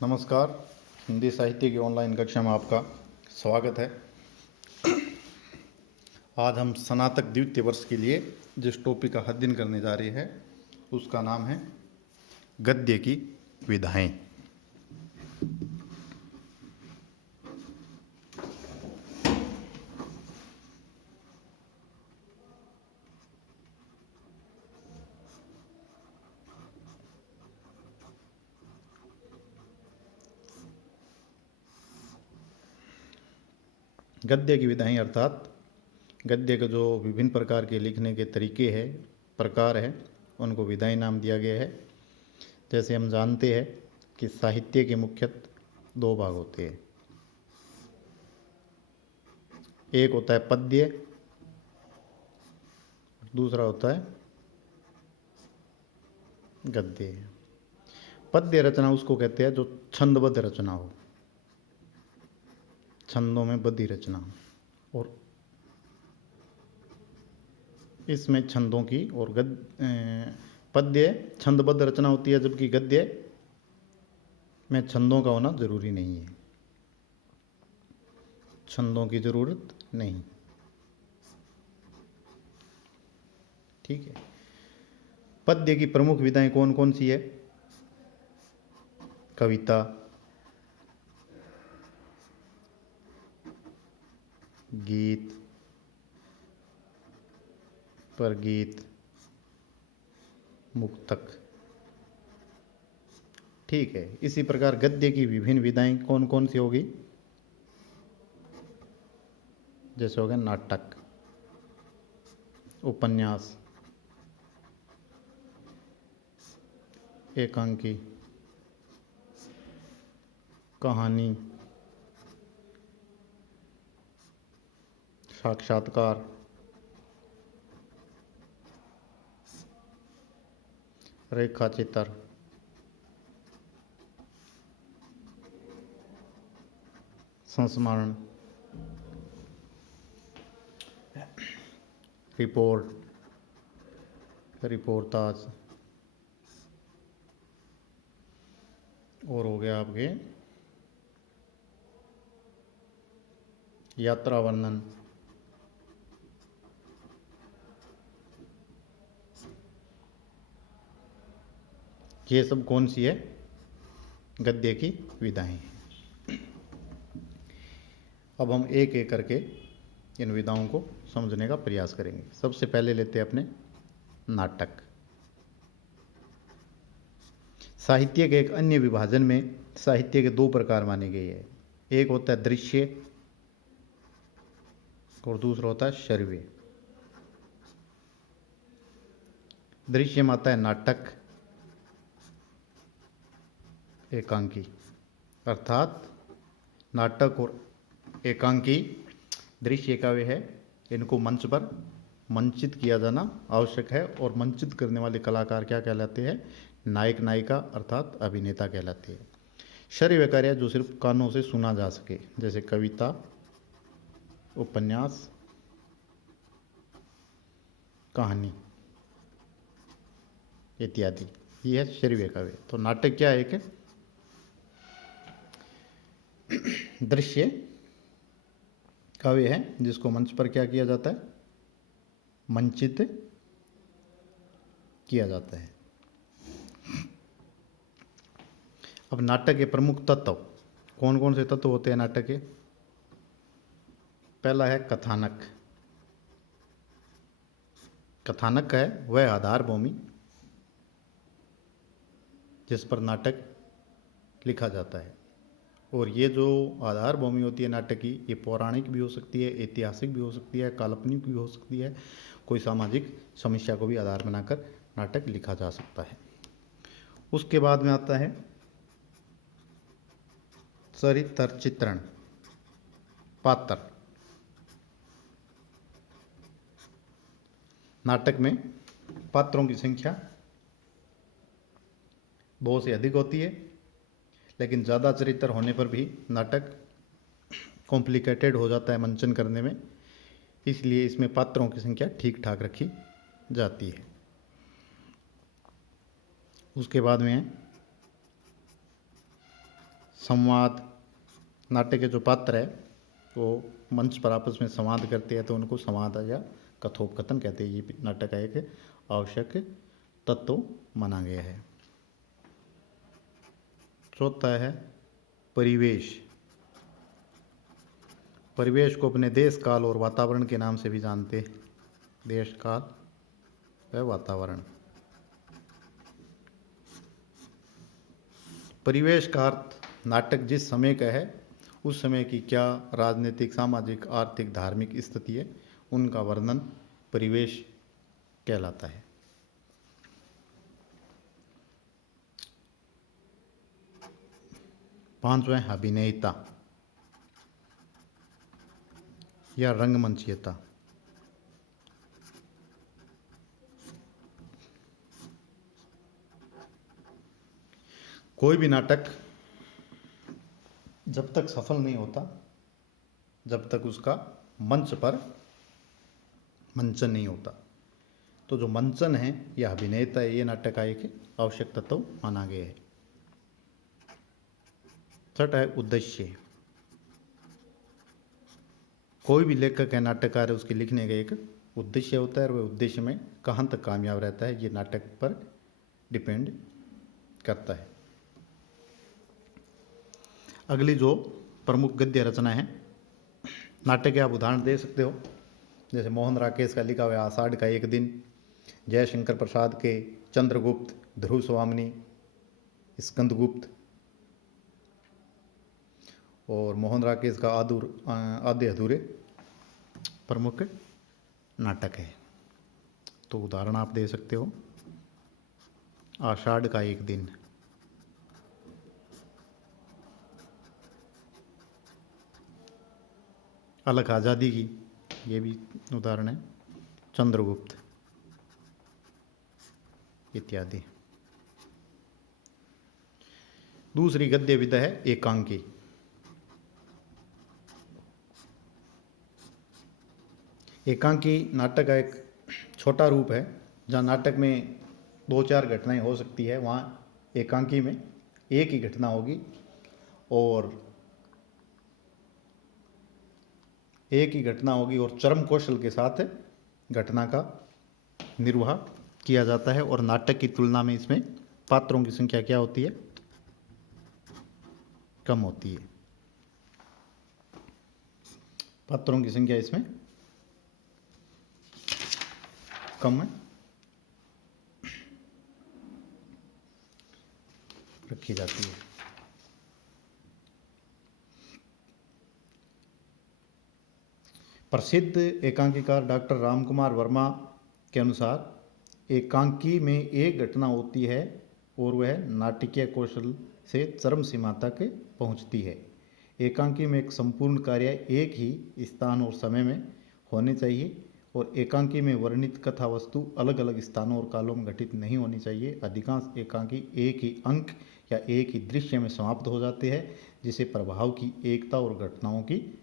नमस्कार। हिंदी साहित्य की ऑनलाइन कक्षा में आपका स्वागत है। आज हम स्नातक द्वितीय वर्ष के लिए जिस टॉपिक का अध्ययन करने जा रहे हैं उसका नाम है गद्य की विधाएं। गद्य की विधाएं अर्थात गद्य के जो विभिन्न प्रकार के लिखने के तरीके हैं, प्रकार हैं, उनको विधाएं नाम दिया गया है। जैसे हम जानते हैं कि साहित्य के मुख्यतः दो भाग होते हैं। एक होता है पद्य, दूसरा होता है गद्य। पद्य रचना उसको कहते हैं जो छंदबद्ध रचना हो, छंदों में बद्धी रचना। और इसमें छंदों की और पद्य छंदबद्ध रचना होती है, जबकि गद्य में छंदों का होना जरूरी नहीं है, छंदों की जरूरत नहीं। ठीक है। पद्य की प्रमुख विधाएं कौन कौन सी है? कविता, गीत, परगीत, मुक्तक। ठीक है। इसी प्रकार गद्य की विभिन्न विधाएं कौन कौन सी होगी? जैसे हो गया नाटक, उपन्यास, एकांकी, कहानी, साक्षात्कार, रेखाचित्र, संस्मरण, रिपोर्ट, रिपोर्टाज, और हो गया आपके यात्रा वर्णन, ये सब कौन सी है? गद्य की विधाएं हैं। अब हम एक एक करके इन विधाओं को समझने का प्रयास करेंगे। सबसे पहले लेते हैं अपने नाटक। साहित्य के एक अन्य विभाजन में साहित्य के दो प्रकार माने गए हैं। एक होता है दृश्य और दूसरा होता है श्रव्य। दृश्य में आता है नाटक, एकांकी। अर्थात नाटक और एकांकी दृश्य काव्य है, इनको मंच पर मंचित किया जाना आवश्यक है। और मंचित करने वाले कलाकार क्या कहलाते हैं? नायक नायिका अर्थात अभिनेता कहलाते हैं। श्रव्य कार्य जो सिर्फ कानों से सुना जा सके, जैसे कविता, उपन्यास, कहानी इत्यादि, ये है श्रव्य काव्य। तो नाटक क्या है? एक दृश्य काव्य है जिसको मंच पर क्या किया जाता है? मंचित किया जाता है। अब नाटक के प्रमुख तत्व कौन कौन से तत्व होते हैं नाटक के? पहला है कथानक। कथानक है वह आधार भूमि जिस पर नाटक लिखा जाता है। और ये जो आधार भूमि होती है नाटक की, ये पौराणिक भी हो सकती है, ऐतिहासिक भी हो सकती है, काल्पनिक भी हो सकती है। कोई सामाजिक समस्या को भी आधार बनाकर नाटक लिखा जा सकता है। उसके बाद में आता है चरित्र चित्रण, पात्र। नाटक में पात्रों की संख्या बहुत से अधिक होती है, लेकिन ज़्यादा चरित्र होने पर भी नाटक कॉम्प्लिकेटेड हो जाता है मंचन करने में। इसलिए इसमें पात्रों की संख्या ठीक ठाक रखी जाती है। उसके बाद में संवाद, नाटक के जो पात्र है वो मंच पर आपस में संवाद करते हैं तो उनको संवाद या कथोपकथन कहते हैं। ये नाटक का एक आवश्यक तत्व माना गया है। चौथा है परिवेश। परिवेश को अपने देश, काल और वातावरण के नाम से भी जानते हैं। देश, काल व वातावरण। परिवेश का अर्थ नाटक जिस समय का है उस समय की क्या राजनीतिक, सामाजिक, आर्थिक, धार्मिक स्थिति है उनका वर्णन परिवेश कहलाता है। पांचवें अभिनेता या रंगमंचीयता। कोई भी नाटक जब तक सफल नहीं होता जब तक उसका मंच पर मंचन नहीं होता। तो जो मंचन है या अभिनेता है, ये नाटक का एक आवश्यक तत्व माना गया है। छठा है उद्देश्य। कोई भी लेखक है, नाटककार है, उसके लिखने का एक उद्देश्य होता है और वह उद्देश्य में कहाँ तक कामयाब रहता है ये नाटक पर डिपेंड करता है। अगली जो प्रमुख गद्य रचना है नाटक के आप उदाहरण दे सकते हो, जैसे मोहन राकेश का लिखा हुआ आषाढ़ का एक दिन, जयशंकर प्रसाद के चंद्रगुप्त, ध्रुव स्वामिनी स्कंदगुप्त, और मोहन राकेश का आधे अधूरे प्रमुख नाटक है। तो उदाहरण आप दे सकते हो, आषाढ़ का एक दिन, अलग आज़ादी की, ये भी उदाहरण है, चंद्रगुप्त इत्यादि। दूसरी गद्य विधा है एकांकी। एकांकी नाटक का एक छोटा रूप है जहाँ नाटक में 2-4 घटनाएं हो सकती है, वहाँ एकांकी में एक ही घटना होगी और चरम कौशल के साथ घटना का निर्वाह किया जाता है। और नाटक की तुलना में इसमें पात्रों की संख्या क्या होती है? कम होती है। पात्रों की संख्या इसमें कम रखी जाती है। प्रसिद्ध एकांकीकार डॉक्टर रामकुमार वर्मा के अनुसार एकांकी में एक घटना होती है और वह नाटकीय कौशल से चरम सीमा तक पहुंचती है। एकांकी में एक संपूर्ण कार्य एक ही स्थान और समय में होने चाहिए और एकांकी में वर्णित कथा वस्तु अलग अलग स्थानों और कालों में घटित नहीं होनी चाहिए। अधिकांश एकांकी एक ही अंक या एक ही दृश्य में समाप्त हो जाते हैं, जिससे प्रभाव की एकता और घटनाओं की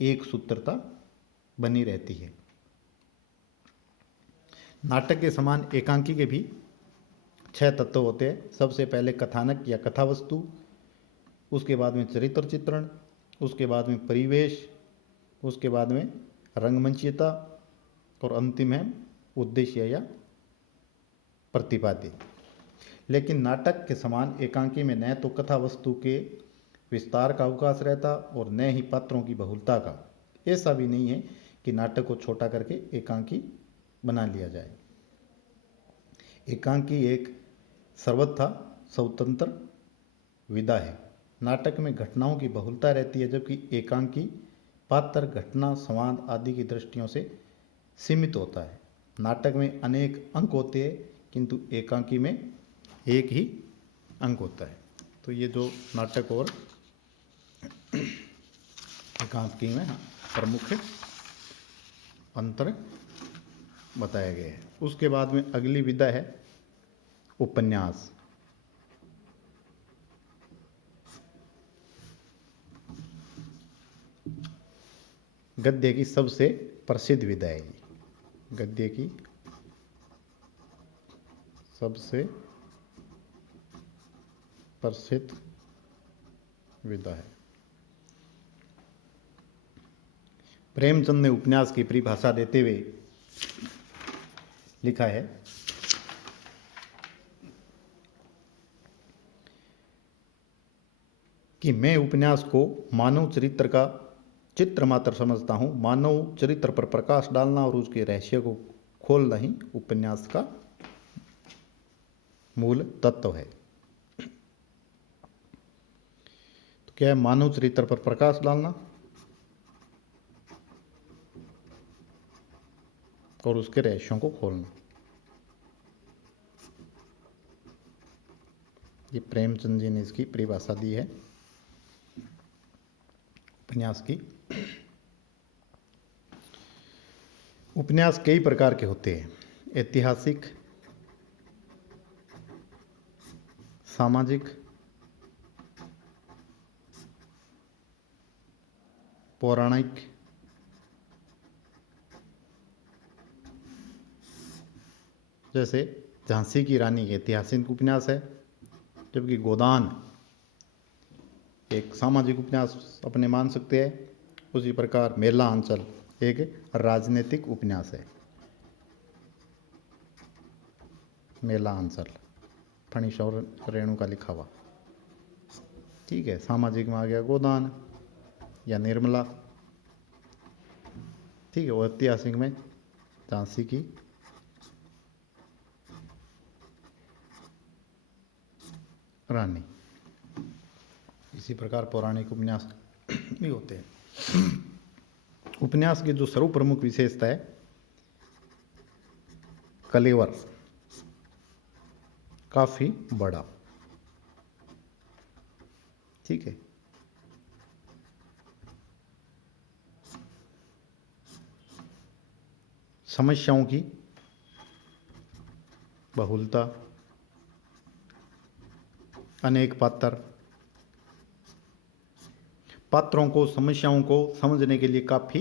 एक सूत्रता बनी रहती है। नाटक के समान एकांकी के भी 6 तत्व होते हैं। सबसे पहले कथानक या कथा वस्तु, उसके बाद में चरित्र चित्रण, उसके बाद में परिवेश, उसके बाद में रंगमंचीयता और अंतिम है उद्देश्य या प्रतिपाद्य। लेकिन नाटक के समान एकांकी में न तो कथा वस्तु के विस्तार का अवकाश रहता और न ही पात्रों की बहुलता का। ऐसा भी नहीं है कि नाटक को छोटा करके एकांकी बना लिया जाए। एकांकी एक सर्वथा स्वतंत्र विधा है। नाटक में घटनाओं की बहुलता रहती है, जबकि एकांकी पात्र, घटना, संवाद आदि की दृष्टियों से सीमित होता है। नाटक में अनेक अंक होते हैं किंतु एकांकी में एक ही अंक होता है। तो ये जो नाटक और एकांकी में प्रमुख अंतर बताया गया है। उसके बाद में अगली विधा है उपन्यास। गद्य की सबसे प्रसिद्ध विधा है। गद्य की सबसे प्रसिद्ध विदा है। प्रेमचंद ने उपन्यास की परिभाषा देते हुए लिखा है, कि मैं उपन्यास को मानव चरित्र का चित्र मात्र समझता हूँ। मानव चरित्र पर प्रकाश डालना और उसके रहस्य को खोलना ही उपन्यास का मूल तत्व है। तो क्या है? मानव चरित्र पर प्रकाश डालना और उसके रहस्यों को खोलना। ये प्रेमचंद जी ने इसकी परिभाषा दी है उपन्यास की। उपन्यास कई प्रकार के होते हैं। ऐतिहासिक, सामाजिक, पौराणिक, जैसे झांसी की रानी ऐतिहासिक उपन्यास है, जबकि गोदान एक सामाजिक उपन्यास अपने मान सकते हैं। उसी प्रकार मेला अंचल एक राजनीतिक उपन्यास है। मेला अंचल फणीश और रेणु का लिखा हुआ, ठीक है। सामाजिक में आ गया गोदान या निर्मला, ठीक है। और ऐतिहासिक में झांसी की रानी। इसी प्रकार पौराणिक उपन्यास भी होते हैं। उपन्यास की जो सर्वप्रमुख विशेषता है, कलेवर काफी बड़ा, ठीक है। समस्याओं की बहुलता, अनेक पात्रों को, समस्याओं को समझने के लिए काफी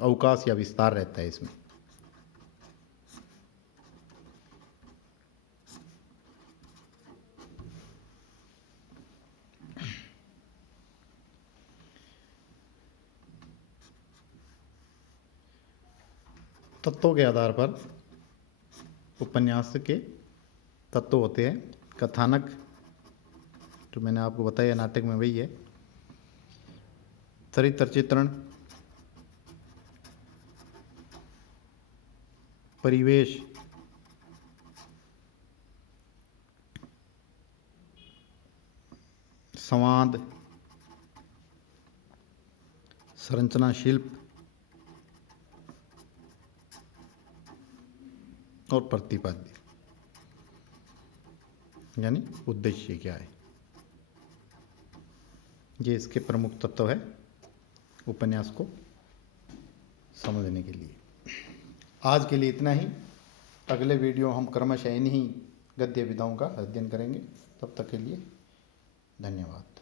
अवकाश या विस्तार रहता है इसमें। तत्वों के आधार पर उपन्यास के तत्व होते हैं। कथानक, जो मैंने आपको बताया नाटक में वही है। चरित्र चित्रण, परिवेश, संवाद, संरचना, शिल्प और प्रतिपाद्य, यानी उद्देश्य क्या है। ये इसके प्रमुख तत्व है उपन्यास को समझने के लिए। आज के लिए इतना ही। अगले वीडियो हम क्रमशः इन्हीं गद्य विधाओं का अध्ययन करेंगे। तब तक के लिए धन्यवाद।